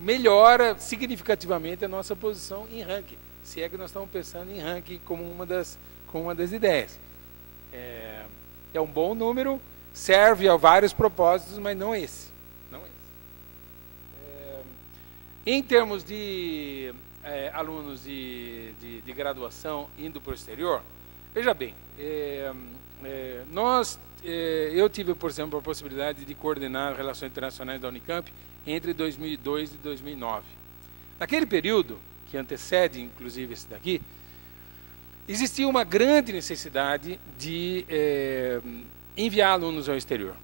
melhora significativamente a nossa posição em ranking, se é que nós estamos pensando em ranking como uma das ideias. É um bom número, serve a vários propósitos, mas não esse. Em termos de alunos de graduação indo para o exterior, veja bem, eu tive, por exemplo, a possibilidade de coordenar relações internacionais da Unicamp entre 2002 e 2009. Naquele período, que antecede, inclusive, esse daqui, existia uma grande necessidade de enviar alunos ao exterior.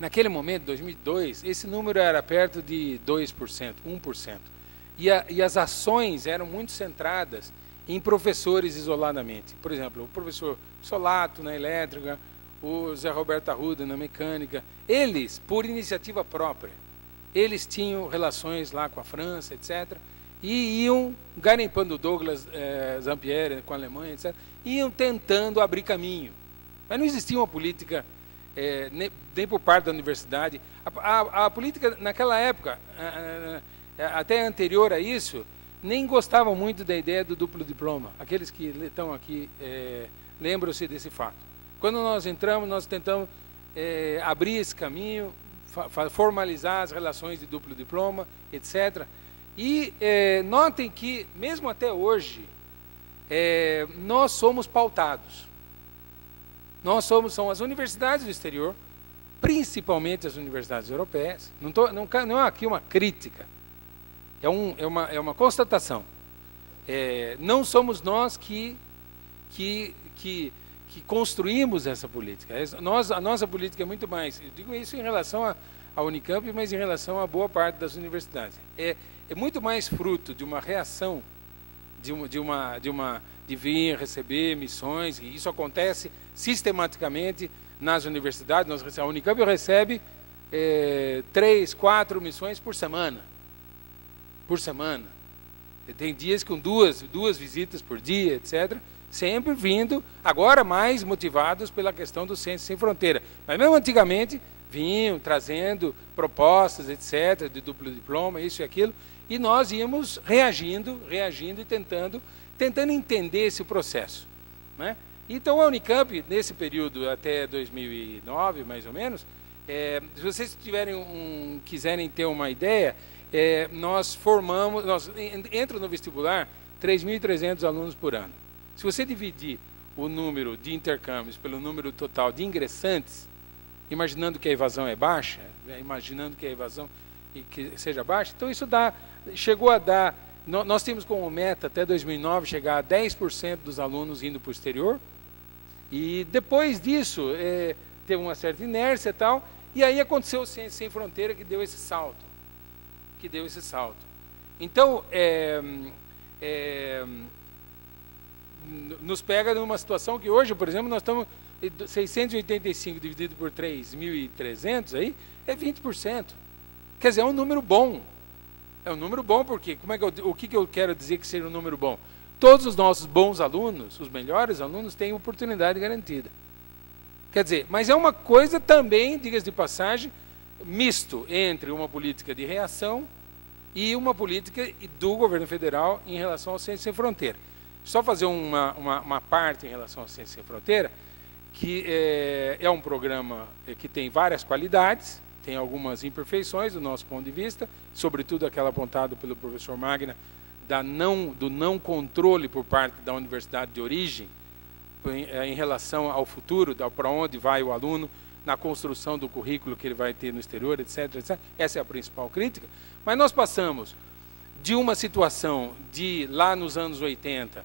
Naquele momento, 2002, esse número era perto de 2%, 1%. E as ações eram muito centradas em professores isoladamente. Por exemplo, o professor Solato na elétrica, o Zé Roberto Arruda na mecânica. Eles, por iniciativa própria, eles tinham relações lá com a França, etc., e iam garimpando Douglas Zampieri com a Alemanha, etc., iam tentando abrir caminho. Mas não existia uma política nem por parte da universidade. A política, naquela época, até anterior a isso, nem gostavam muito da ideia do duplo diploma. Aqueles que estão aqui lembram-se desse fato. Quando nós entramos, nós tentamos abrir esse caminho, formalizar as relações de duplo diploma, etc. E notem que, mesmo até hoje, nós somos pautados. São as universidades do exterior, principalmente as universidades europeias. Não é aqui uma crítica, é uma constatação. Não somos nós que construímos essa política. A nossa política é muito mais, eu digo isso em relação à Unicamp, mas em relação a boa parte das universidades. É muito mais fruto de uma reação, de vir receber missões, e isso acontece sistematicamente nas universidades. A Unicamp recebe 3, 4 missões por semana. Tem dias com duas visitas por dia, etc., sempre vindo, agora mais motivados pela questão do Ciências Sem Fronteira. Mas mesmo antigamente, vinham trazendo propostas, etc., de duplo diploma, isso e aquilo, e nós íamos reagindo e tentando entender esse processo, né? Então, a Unicamp, nesse período até 2009, mais ou menos, se vocês quiserem ter uma ideia, nós entra no vestibular 3.300 alunos por ano. Se você dividir o número de intercâmbios pelo número total de ingressantes, imaginando que a evasão é baixa, imaginando que a evasão que seja baixa, então isso chegou a dar, nós temos como meta até 2009 chegar a 10% dos alunos indo para o exterior, e depois disso teve uma certa inércia e tal, e aí aconteceu o Ciência Sem Fronteira que deu esse salto. Então, nos pega numa situação que hoje, por exemplo, nós estamos 685 dividido por 3.300, aí é 20%. Quer dizer, é um número bom. É um número bom porque, o que eu quero dizer que seja um número bom? Todos os nossos bons alunos, os melhores alunos, têm oportunidade garantida. Quer dizer, mas é uma coisa também, diga-se de passagem, misto entre uma política de reação e uma política do governo federal em relação ao Ciência Sem Fronteira. Só fazer uma parte em relação ao Ciência Sem Fronteira, que é um programa que tem várias qualidades, tem algumas imperfeições do nosso ponto de vista, sobretudo aquela apontada pelo professor Magna, do não controle por parte da universidade de origem, em relação ao futuro, para onde vai o aluno, na construção do currículo que ele vai ter no exterior, etc, etc. Essa é a principal crítica. Mas nós passamos de uma situação lá nos anos 80,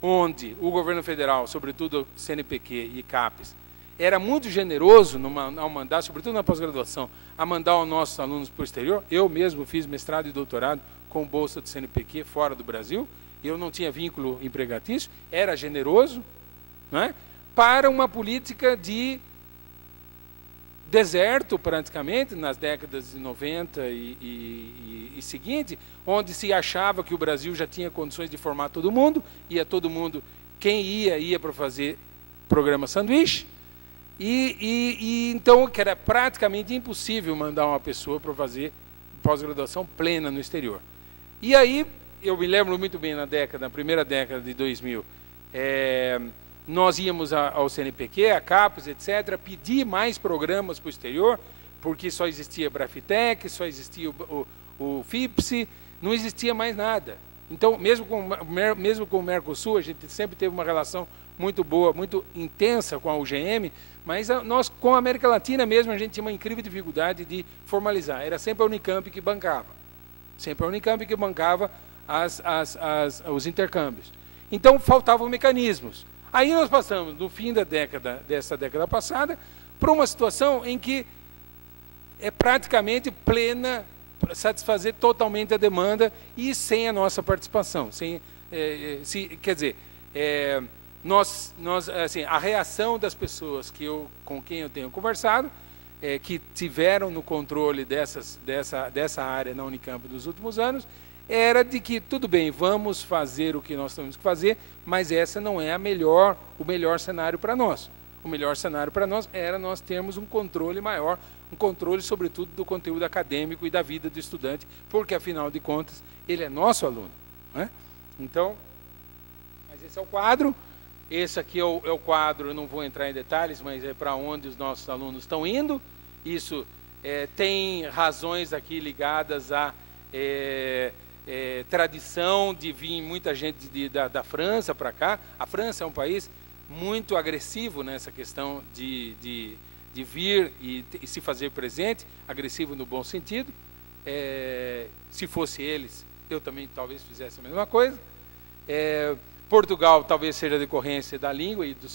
onde o governo federal, sobretudo o CNPq e CAPES, era muito generoso ao mandar, sobretudo na pós-graduação, a mandar os nossos alunos para o exterior. Eu mesmo fiz mestrado e doutorado com bolsa do CNPq fora do Brasil, eu não tinha vínculo empregatício, era generoso, não é? Para uma política de deserto, praticamente, nas décadas de 90 e seguinte, onde se achava que o Brasil já tinha condições de formar todo mundo, quem ia para fazer programa sanduíche, então que era praticamente impossível mandar uma pessoa para fazer pós-graduação plena no exterior. E aí, eu me lembro muito bem na primeira década de 2000, nós íamos ao CNPq, a CAPES, etc., pedir mais programas para o exterior, porque só existia Brafitec, só existia o FIPSE, não existia mais nada. Então, mesmo com o Mercosul, a gente sempre teve uma relação muito boa, muito intensa com a UGM, mas nós, com a América Latina mesmo, a gente tinha uma incrível dificuldade de formalizar. Era sempre a Unicamp que bancava. Sempre a Unicamp que bancava os intercâmbios. Então, faltavam mecanismos. Aí nós passamos, no fim dessa década passada, para uma situação em que é praticamente plena, satisfazer totalmente a demanda e sem a nossa participação. Quer dizer, assim, a reação das pessoas com quem eu tenho conversado, que tiveram no controle dessa área na Unicamp nos últimos anos, era de que, tudo bem, vamos fazer o que nós temos que fazer, mas essa não é o melhor cenário para nós. O melhor cenário para nós era nós termos um controle maior, um controle, sobretudo, do conteúdo acadêmico e da vida do estudante, porque, afinal de contas, ele é nosso aluno. Né? Então, mas esse é o quadro. Esse aqui é o quadro, eu não vou entrar em detalhes, mas é para onde os nossos alunos estão indo. Isso tem razões aqui ligadas à tradição de vir muita gente da França para cá. A França é um país muito agressivo nessa questão de vir e se fazer presente, agressivo no bom sentido. Se fosse eles, eu também talvez fizesse a mesma coisa. Portugal talvez seja a decorrência da língua e do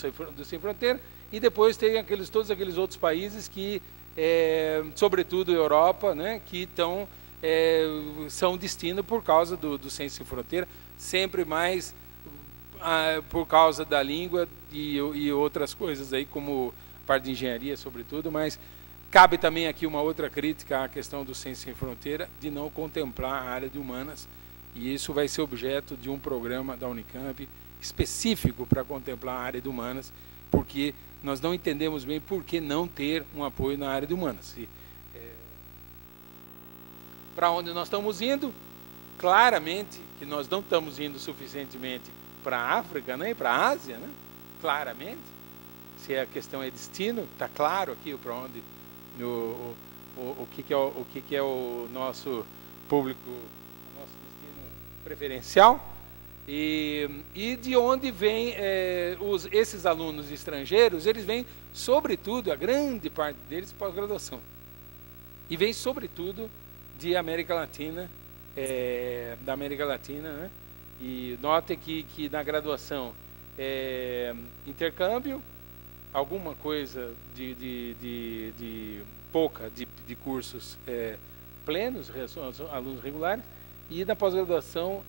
Sem Fronteira, e depois tem todos aqueles outros países que, sobretudo a Europa, né, que são destino por causa do Ciência Sem Fronteira, sempre mais por causa da língua e outras coisas aí, como parte de engenharia, sobretudo, mas cabe também aqui uma outra crítica à questão do Ciência Sem Fronteira, de não contemplar a área de humanas, e isso vai ser objeto de um programa da Unicamp específico para contemplar a área de humanas, porque nós não entendemos bem por que não ter um apoio na área de humanas. Para onde nós estamos indo? Claramente que nós não estamos indo suficientemente para a África, nem para a Ásia, né? Claramente. Se a questão é destino, está claro aqui para onde, o que é o nosso público, o nosso destino preferencial. E de onde vêm esses alunos estrangeiros? Eles vêm, sobretudo, a grande parte deles, pós-graduação. E vem, sobretudo, de América Latina, da América Latina, né? E note que na graduação intercâmbio, alguma coisa pouca de cursos plenos, alunos regulares, e na pós-graduação,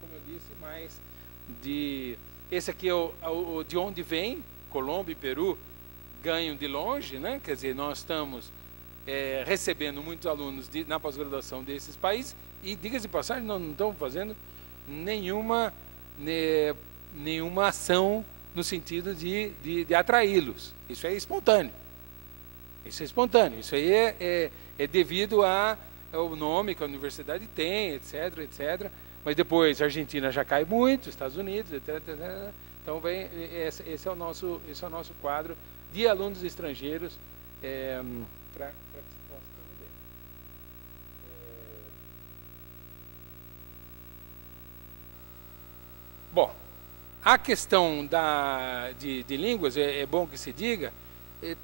como eu disse, mais esse aqui é de onde vem, Colômbia e Peru ganham de longe, né? Quer dizer, nós estamos recebendo muitos alunos na pós-graduação desses países, e, diga-se de passagem, nós não estamos fazendo nenhuma ação no sentido de atraí-los. Isso é espontâneo. Isso é espontâneo. Isso aí é devido ao nome que a universidade tem, etc, etc. Mas depois a Argentina já cai muito, Estados Unidos, etc, etc. Então esse é o nosso quadro de alunos estrangeiros, para que se possa ter uma ideia. Bom, a questão de línguas, é bom que se diga,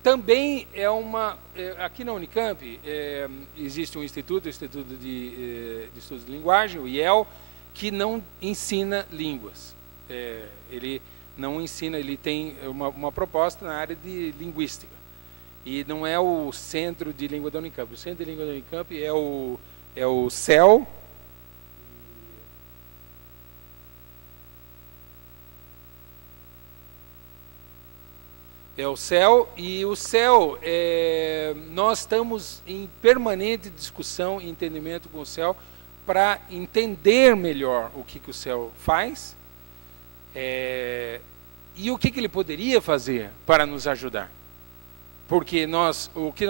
também aqui na Unicamp existe um instituto, o Instituto de Estudos de Linguagem, o IEL, que não ensina línguas. Ele não ensina, ele tem uma proposta na área de linguística. E não é o Centro de Língua da Unicamp. O Centro de Língua da Unicamp é o CEL. É o CEL, e o CEL, nós estamos em permanente discussão e entendimento com o CEL para entender melhor o que o CEL faz e o que ele poderia fazer para nos ajudar. Porque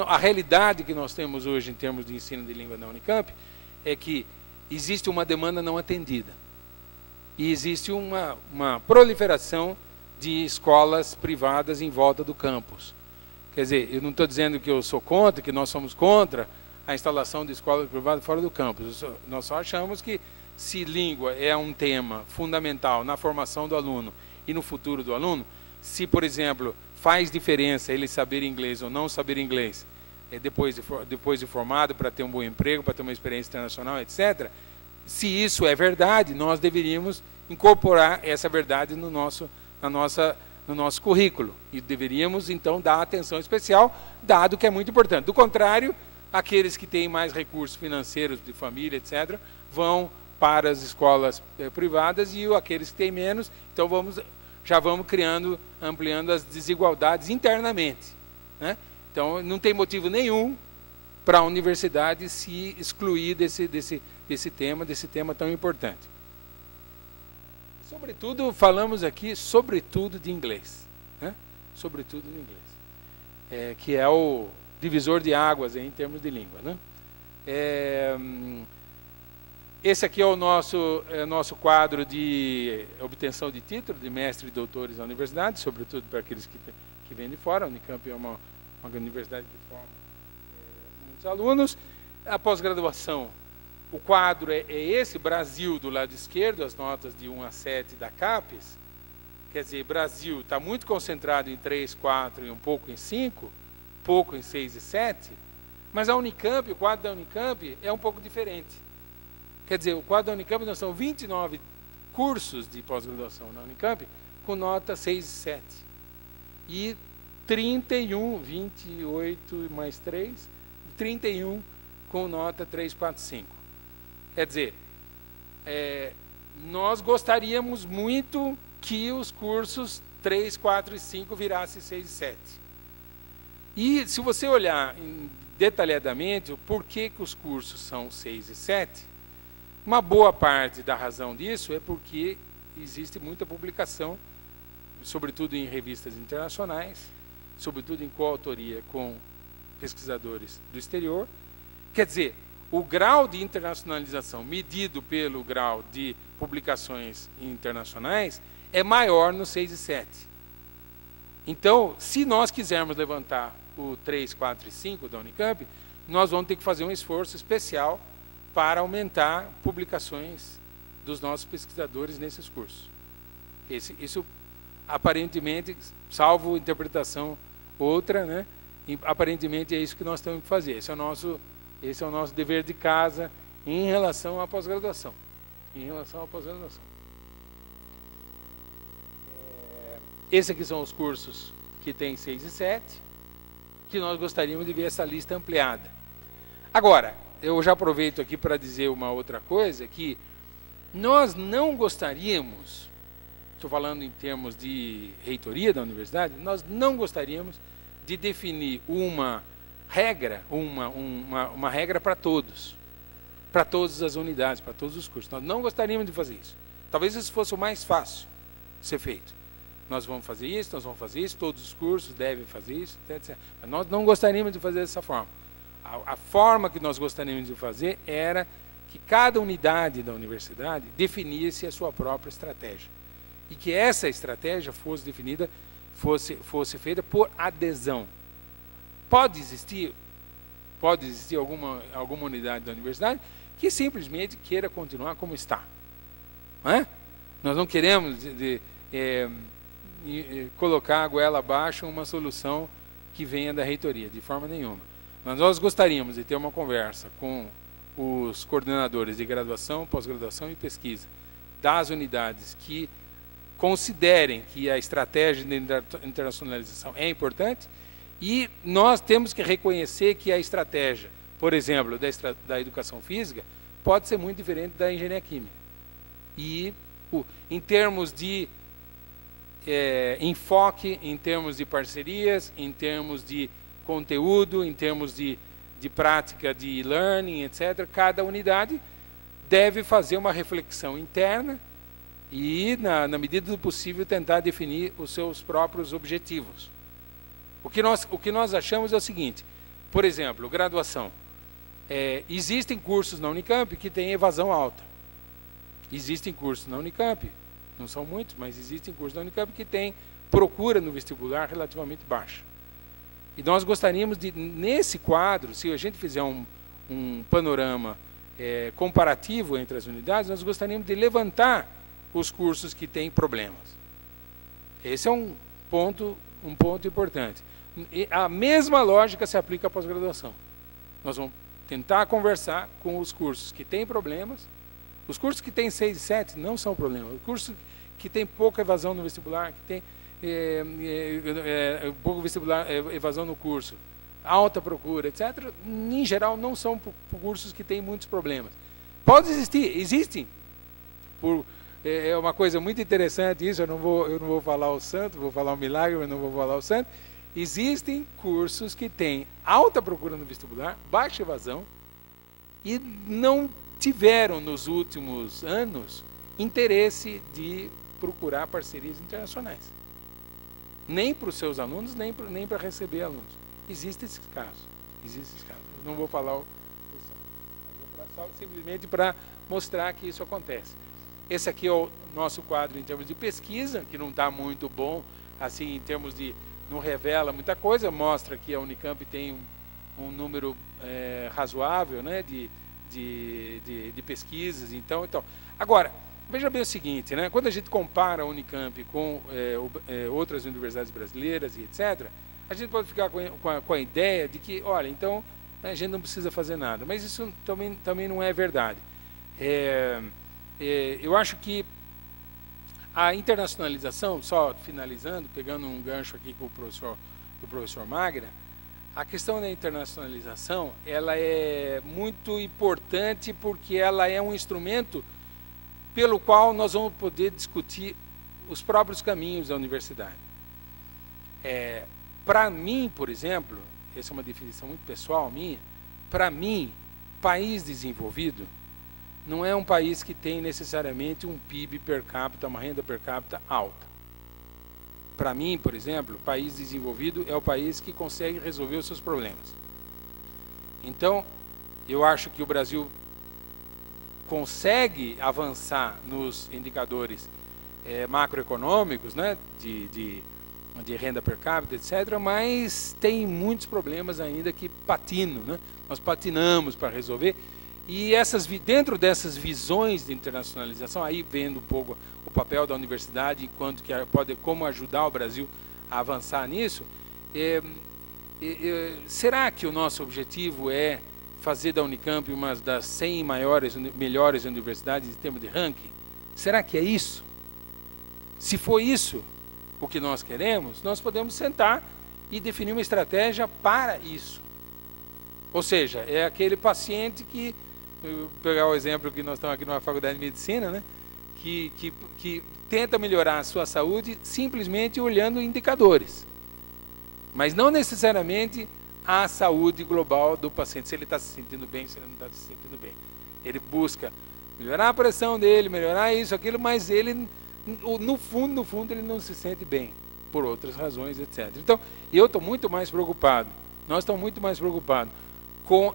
a realidade que nós temos hoje em termos de ensino de língua na Unicamp é que existe uma demanda não atendida. E existe uma proliferação de escolas privadas em volta do campus. Quer dizer, eu não estou dizendo que eu sou contra, que nós somos contra a instalação de escolas privadas fora do campus. Nós só achamos que, se língua é um tema fundamental na formação do aluno e no futuro do aluno, se, por exemplo, faz diferença ele saber inglês ou não saber inglês depois de formado, para ter um bom emprego, para ter uma experiência internacional, etc., se isso é verdade, nós deveríamos incorporar essa verdade no nosso currículo. E deveríamos, então, dar atenção especial, dado que é muito importante. Do contrário, aqueles que têm mais recursos financeiros de família, etc., vão para as escolas privadas, e aqueles que têm menos, então já vamos ampliando as desigualdades internamente, né? Então, não tem motivo nenhum para a universidade se excluir desse tema tão importante. Sobretudo, falamos aqui, sobretudo, de inglês, né? Sobretudo de inglês, que é o divisor de águas em termos de língua, né? Esse aqui é o nosso quadro de obtenção de título de mestre e doutores na universidade, sobretudo para aqueles que vêm de fora. A Unicamp é uma universidade que forma muitos alunos. A pós-graduação, o quadro é esse, Brasil do lado esquerdo, as notas de 1 a 7 da CAPES. Quer dizer, Brasil está muito concentrado em 3, 4 e um pouco em 5, pouco em 6 e 7, mas a Unicamp, o quadro da Unicamp é um pouco diferente. Quer dizer, o quadro da Unicamp, nós são 29 cursos de pós-graduação na Unicamp com nota 6 e 7. E 28 mais 3, 31 com nota 3, 4, 5. Quer dizer, nós gostaríamos muito que os cursos 3, 4 e 5 virassem 6 e 7. E se você olhar detalhadamente o porquê que os cursos são 6 e 7, uma boa parte da razão disso é porque existe muita publicação, sobretudo em revistas internacionais, sobretudo em coautoria com pesquisadores do exterior. Quer dizer, o grau de internacionalização medido pelo grau de publicações internacionais é maior no 6 e 7. Então, se nós quisermos levantar o 3, 4 e 5 da Unicamp, nós vamos ter que fazer um esforço especial para aumentar publicações dos nossos pesquisadores nesses cursos. Isso aparentemente, salvo interpretação outra, né? Aparentemente é isso que nós temos que fazer. Esse é o nosso dever de casa em relação à pós-graduação. Esses aqui são os cursos que tem 6 e 7, que nós gostaríamos de ver essa lista ampliada. Agora, eu já aproveito aqui para dizer uma outra coisa, que nós não gostaríamos, estou falando em termos de reitoria da universidade, nós não gostaríamos de definir uma regra, uma regra para todos, para todas as unidades, para todos os cursos. Nós não gostaríamos de fazer isso. Talvez isso fosse o mais fácil de ser feito. Nós vamos fazer isso, todos os cursos devem fazer isso, etc. Mas nós não gostaríamos de fazer dessa forma. A forma que nós gostaríamos de fazer era que cada unidade da universidade definisse a sua própria estratégia. E que essa estratégia fosse definida, fosse feita por adesão. Pode existir alguma unidade da universidade que simplesmente queira continuar como está. Não é? Nós não queremos colocar a goela abaixo uma solução que venha da reitoria, de forma nenhuma. Mas nós gostaríamos de ter uma conversa com os coordenadores de graduação, pós-graduação e pesquisa das unidades que considerem que a estratégia de internacionalização é importante, e nós temos que reconhecer que a estratégia, por exemplo, da educação física, pode ser muito diferente da engenharia química. E em termos de enfoque, em termos de parcerias, em termos de conteúdo, em termos de prática de learning, etc., cada unidade deve fazer uma reflexão interna e, na medida do possível, tentar definir os seus próprios objetivos. O que nós achamos é o seguinte: por exemplo, graduação. Existem cursos na Unicamp que têm evasão alta. Existem cursos na Unicamp, não são muitos, mas existem cursos na Unicamp que têm procura no vestibular relativamente baixa. E nós gostaríamos de, nesse quadro, se a gente fizer um panorama comparativo entre as unidades, nós gostaríamos de levantar os cursos que têm problemas. Esse é um ponto importante. E a mesma lógica se aplica à pós-graduação. Nós vamos tentar conversar com os cursos que têm problemas. Os cursos que têm 6 e 7 não são problema. Os cursos que têm pouca evasão no vestibular, que têm pouco vestibular, evasão no curso, alta procura, etc., em geral não são cursos que têm muitos problemas. Pode existir, existem. É uma coisa muito interessante isso, eu não vou falar o santo, vou falar o milagre, mas não vou falar o santo. Existem cursos que têm alta procura no vestibular, baixa evasão, e não tiveram nos últimos anos interesse de procurar parcerias internacionais. Nem para os seus alunos, nem para receber alunos. Existem esses casos. Eu não vou falar só simplesmente para mostrar que isso acontece. Esse aqui é o nosso quadro em termos de pesquisa, que não está muito bom, assim, em termos de... não revela muita coisa, mostra que a Unicamp tem um número razoável, né, de pesquisas. Então. Agora, veja bem o seguinte, né, quando a gente compara a Unicamp com outras universidades brasileiras e etc., a gente pode ficar com a ideia de que, olha, então a gente não precisa fazer nada. Mas isso também não é verdade. Eu acho que a internacionalização, só finalizando, pegando um gancho aqui com do professor Magda, a questão da internacionalização, ela é muito importante porque ela é um instrumento pelo qual nós vamos poder discutir os próprios caminhos da universidade. Para mim, por exemplo, essa é uma definição muito pessoal minha, para mim, país desenvolvido não é um país que tem necessariamente um PIB per capita, uma renda per capita alta. Para mim, por exemplo, o país desenvolvido é o país que consegue resolver os seus problemas. Então, eu acho que o Brasil consegue avançar nos indicadores macroeconômicos, né, de renda per capita, etc., mas tem muitos problemas ainda que patinam, né? Nós patinamos para resolver. E dentro dessas visões de internacionalização, aí vendo um pouco o papel da universidade e como ajudar o Brasil a avançar nisso, será que o nosso objetivo é fazer da Unicamp uma das 100 melhores universidades em termos de ranking? Será que é isso? Se for isso o que nós queremos, nós podemos sentar e definir uma estratégia para isso. Ou seja, é aquele paciente que, vou pegar o exemplo que nós estamos aqui numa faculdade de medicina, né, que tenta melhorar a sua saúde simplesmente olhando indicadores, mas não necessariamente a saúde global do paciente, se ele está se sentindo bem, se ele não está se sentindo bem. Ele busca melhorar a pressão dele, melhorar isso, aquilo, mas ele, no fundo, ele não se sente bem, por outras razões, etc. Então, eu estou muito mais preocupado, nós estamos muito mais preocupados com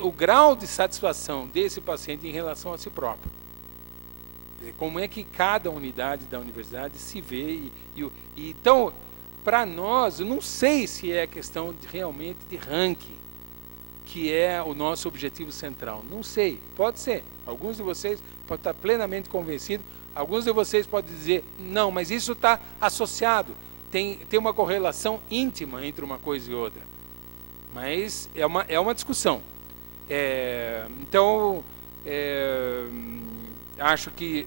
o grau de satisfação desse paciente em relação a si próprio. Como é que cada unidade da universidade se vê. Então, para nós, eu não sei se é questão realmente de ranking, que é o nosso objetivo central. Não sei, pode ser. Alguns de vocês podem estar plenamente convencidos, alguns de vocês podem dizer, não, mas isso está associado, tem uma correlação íntima entre uma coisa e outra. Mas é uma discussão. Então, acho que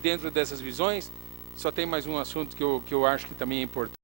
dentro dessas visões, só tem mais um assunto que eu acho que também é importante.